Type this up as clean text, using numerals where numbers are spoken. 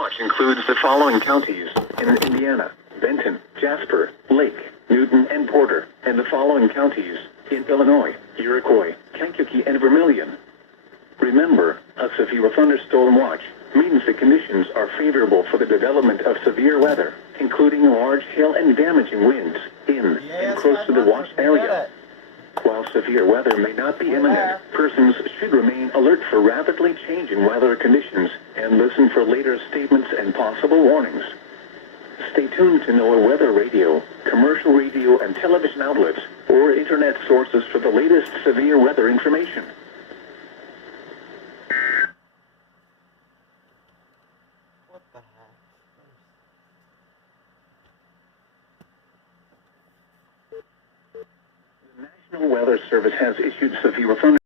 watch includes the following counties in Indiana: Benton, Jasper, Lake, Newton, and Porter, and the following counties in Illinois: Iroquois, Kankakee, and Vermilion. Remember, a severe thunderstorm watch means the conditions are favorable for the development of severe weather, including large hail and damaging winds in and close to the watch area. While severe weather may not be imminent, persons should remain alert for rapidly changing weather conditions and listen for later statements and possible warnings. Stay tuned to NOAA weather radio, commercial radio and television outlets, or internet sources for the latest severe weather information. What the heck? The National Weather Service has issued severe thunder